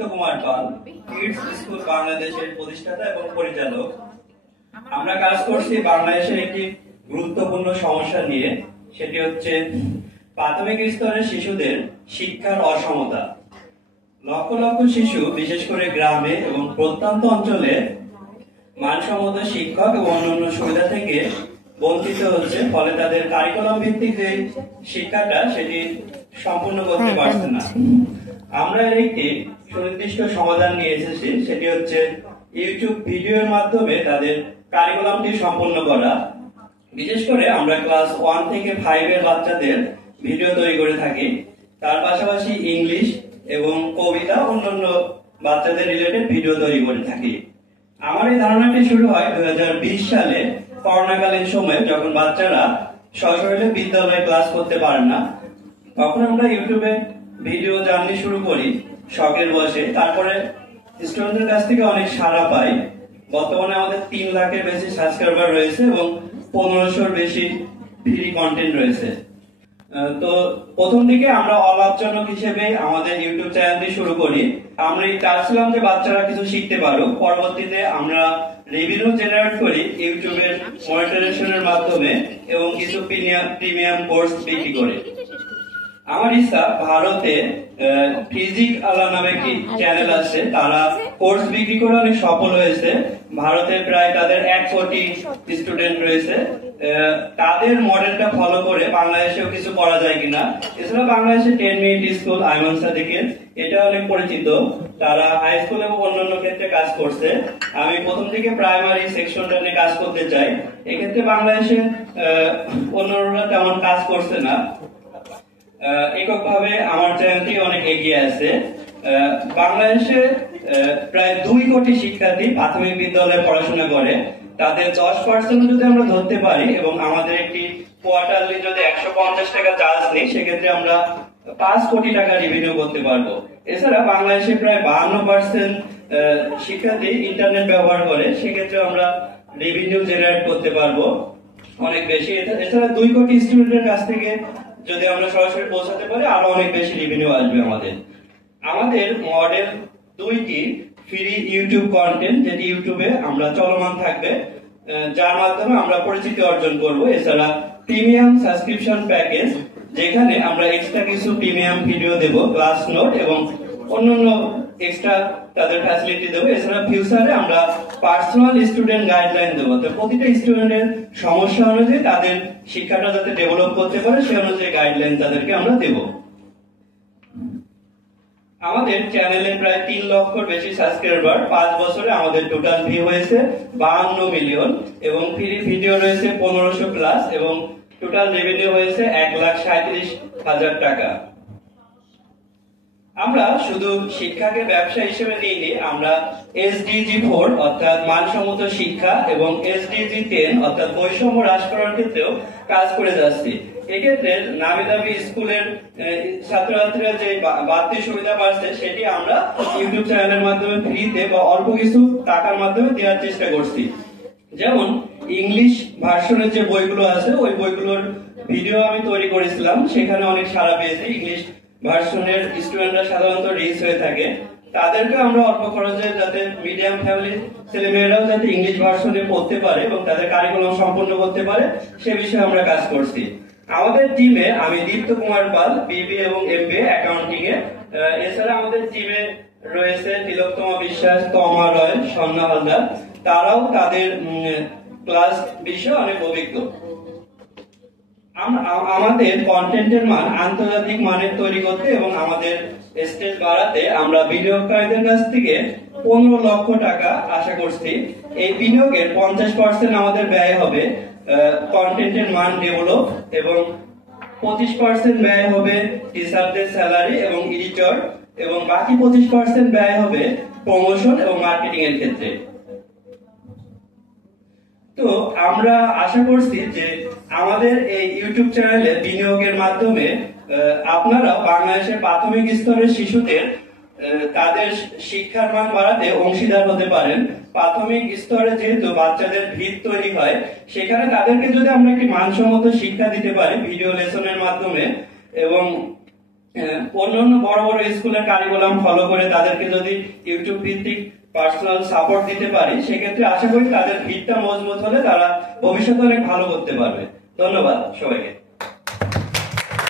দীপ্ত Kumar Pal, kids school বাংলাদেশের প্রতিষ্ঠাতা এবং পরিচালক। আমরা কাজ করছি বাংলাদেশের একটি গুরুত্বপূর্ণ সমস্যা নিয়ে, সেটি হচ্ছে প্রাথমিক স্তরের শিশুদের শিক্ষার অসমতা। লক্ষ লক্ষ শিশু বিশেষ করে গ্রামে এবং প্রত্যন্ত অঞ্চলে মানসম্মত শিক্ষক এবং অন্যান্য সুবিধা থেকে বঞ্চিত হচ্ছে, ফলে তাদের কারিকুলাম ভিত্তিক যে শিক্ষাটা সেটি সম্পূর্ণ করতে পারছে না। আমরা এর একটি সুনির্দিষ্ট সমাধান নিয়ে এসেছি, সেটি হচ্ছে ইউটিউব ভিডিওর মাধ্যমে তাদের কারিকুলামটি সম্পূর্ণ করা। বিশেষ করে আমরা ক্লাস 1 থেকে 5 এর বাচ্চাদের ভিডিও তৈরি করে থাকি। তার পাশাপাশি ইংলিশ এবং কবিতা অন্যান্য বাচ্চাদের রিলেটেড ভিডিও তৈরি করে থাকি। আমার এই ধারণাটি শুরু হয় 2020 সালে করোনাকালীন সময়ে, যখন বাচ্চারা সশরীরে বিদ্যালয়ে ক্লাস করতে পারেন না। তখন আমরা ইউটিউবে ভিডিও জার্নি শুরু করি শখের বসে। তারপরে স্টুডেন্টদের কাছ থেকে অনেক সাড়া পাই। বর্তমানে আমাদের 3 লাখের বেশি সাবস্ক্রাইবার রয়েছে এবং 1500-র বেশি ফ্রি কন্টেন্ট রয়েছে। তো প্রথম দিকে আমরা অলাভজনক হিসেবে আমাদের ইউটিউব চ্যানেলটি শুরু করি। আমরা চাচ্ছিলাম যে বাচ্চারা কিছু শিখতে পারুক। পরবর্তীতে আমরা রেভিনিউ জেনারেট করি ইউটিউবের মনিটাইজেশনের মাধ্যমে এবং কিছু প্রিমিয়াম কোর্স বিক্রি করে। আমার ইচ্ছা, ভারতে ফিজিক আলা নামে একটি চ্যানেল আছে, তারা কোর্স বিক্রি করে অনেক সফল হয়েছে। ভারতে প্রায় তাদের 1 কোটি স্টুডেন্ট রয়েছে। তাদের মডেলটা ফলো করে বাংলাদেশেও কিছু করা যায় কিনা। এছাড়া বাংলাদেশে 10 মিনিট স্কুল আইমান সাদিকের, এটা অনেক পরিচিত। তারা হাই স্কুল এবং অন্যান্য ক্ষেত্রে কাজ করছে। আমি প্রথম থেকে প্রাইমারি সেকশনটা নিয়ে কাজ করতে চাই। এক্ষেত্রে বাংলাদেশে অন্যরা তেমন কাজ করছে না। এককভাবে আমার চ্যানেলটি অনেক এগিয়ে আছে। বাংলাদেশে প্রায় 2 কোটি শিক্ষার্থী প্রাথমিক বিদ্যালয়ে পড়াশোনা করে। তাদের 10% যদি আমরা ধরতে পারি এবং আমাদের একটি কোয়ার্টারলি যদি 150 টাকা চার্জ নিই, সেক্ষেত্রে আমরা 5 কোটি টাকা রেভিনিউ করতে পারবো। এছাড়া বাংলাদেশে প্রায় 52% শিক্ষার্থী ইন্টারনেট ব্যবহার করে, সেক্ষেত্রে আমরা রেভিনিউ জেনারেট করতে পারবো অনেক বেশি। এছাড়া 2 কোটি স্টুডেন্টের কাছ থেকে যদি আমরা সরাসরি পৌঁছাতে পারি, আরো অনেক বেশি রেভিনিউ আসবে আমাদের। আমাদের মডেল 2টি ফ্রি ইউটিউব কন্টেন্ট, যেটি ইউটিউবে আমরা চলমান থাকবে, যার মাধ্যমে আমরা পরিচিতি অর্জন করব। এছাড়া প্রিমিয়াম সাবস্ক্রিপশন প্যাকেজ, যেখানে আমরা এক্সট্রা কিছু প্রিমিয়াম ভিডিও দেব, ক্লাস নোট এবং অন্যান্য এক্সট্রা তাদের ফ্যাসিলিটি দেবো। এছাড়া ফিউচারে আমরা পার্সোনাল স্টুডেন্ট গাইডলাইন দেবো। তো প্রতিটা স্টুডেন্টের সমস্যা অনুযায়ী তাদের শিক্ষাটা যাতে ডেভেলপ করতে পারে, সে অনুযায়ী গাইডলাইন তাদেরকে আমরা দেব। আমাদের চ্যানেলে প্রায় 3 লক্ষর বেশি সাবস্ক্রাইবার। 5 বছরে আমাদের টোটাল ভিউ হয়েছে 52 মিলিয়ন এবং ফ্রি ভিডিও রয়েছে 1500 প্লাস এবং টোটাল রেভিনিউ হয়েছে 1,37,000 টাকা। আমরা শুধু শিক্ষাকে ব্যবসা হিসেবে নিইনি, আমরা SDG 4 অর্থাৎ মানসম্মত শিক্ষা এবং SDG 10 অর্থাৎ বৈষম্য হ্রাস করার ক্ষেত্রেও কাজ করে যাচ্ছি। এক্ষেত্রে নামি দামি স্কুলের ছাত্রছাত্রীরা যে বাড়তি সুবিধা পাচ্ছে, সেটি আমরা ইউটিউব চ্যানেলের মাধ্যমে ফ্রিতে বা অল্প কিছু টাকার মাধ্যমে দেওয়ার চেষ্টা করছি। যেমন ইংলিশ ভার্সনের যে বইগুলো আছে, ওই বইগুলোর ভিডিও আমি তৈরি করেছিলাম, সেখানে অনেক সাড়া পেয়েছি। ইংলিশ ভার্সনের স্টুডেন্টরা সাধারণত রিচ হয়ে থাকে, তাদেরকে আমরা অল্প খরচে, যাতে মিডিয়াম ফ্যামিলির ছেলেমেয়েরাও যাতে ইংলিশ ভার্সনে পড়তে পারে এবং তাদের কারিকুলাম সম্পন্ন করতে পারে, সে বিষয়ে আমরা কাজ করছি। আমাদের টিমে আমি দীপ্ত কুমার পাল, BBA এবং MBA অ্যাকাউন্টিং এ। এছাড়া আমাদের টিমে রয়েছে তিলোত্তমা বিশ্বাস, তমা রয়, স্বর্ণা হালদার। তারাও তাদের ক্লাস বিষয়ে অনেক অভিজ্ঞ। আমাদের কন্টেন্টের মান আন্তর্জাতিক মানের তৈরি করতে এবং আমাদের স্টেজ বাড়াতে আমরা বিনিয়োগকারীদের কাছ থেকে 15 লক্ষ টাকা আশা করছি। এই বিনিয়োগের 50% আমাদের ব্যয় হবে কন্টেন্টের মান ডেভেলপ এবং 25% ব্যয় হবে টিচারদের স্যালারি এবং এডিটর এবং বাকি 25% ব্যয় হবে প্রমোশন এবং মার্কেটিং এর ক্ষেত্রে। তো আমরা আশা করছি যে আমাদের এই ইউটিউব চ্যানেলে বিনিয়োগের মাধ্যমে আপনারা বাংলাদেশের প্রাথমিক স্তরের শিশুদের তাদের শিক্ষার মান বাড়াতে অংশীদার হতে পারেন। প্রাথমিক স্তরে যেহেতু বাচ্চাদের ভিত তৈরি হয়, সেখানে তাদেরকে যদি আমরা একটি মানসম্মত শিক্ষা দিতে পারি ভিডিও লেসনের মাধ্যমে এবং অন্যান্য বড় বড় স্কুলের কারিকুলাম ফলো করে তাদেরকে যদি ইউটিউব ভিত্তিক পার্সোনাল সাপোর্ট দিতে পারি, সেক্ষেত্রে আশা করি তাদের ভিতটা মজবুত হলে তারা ভবিষ্যতে অনেক ভালো করতে পারবে। ধন্যবাদ সবাইকে।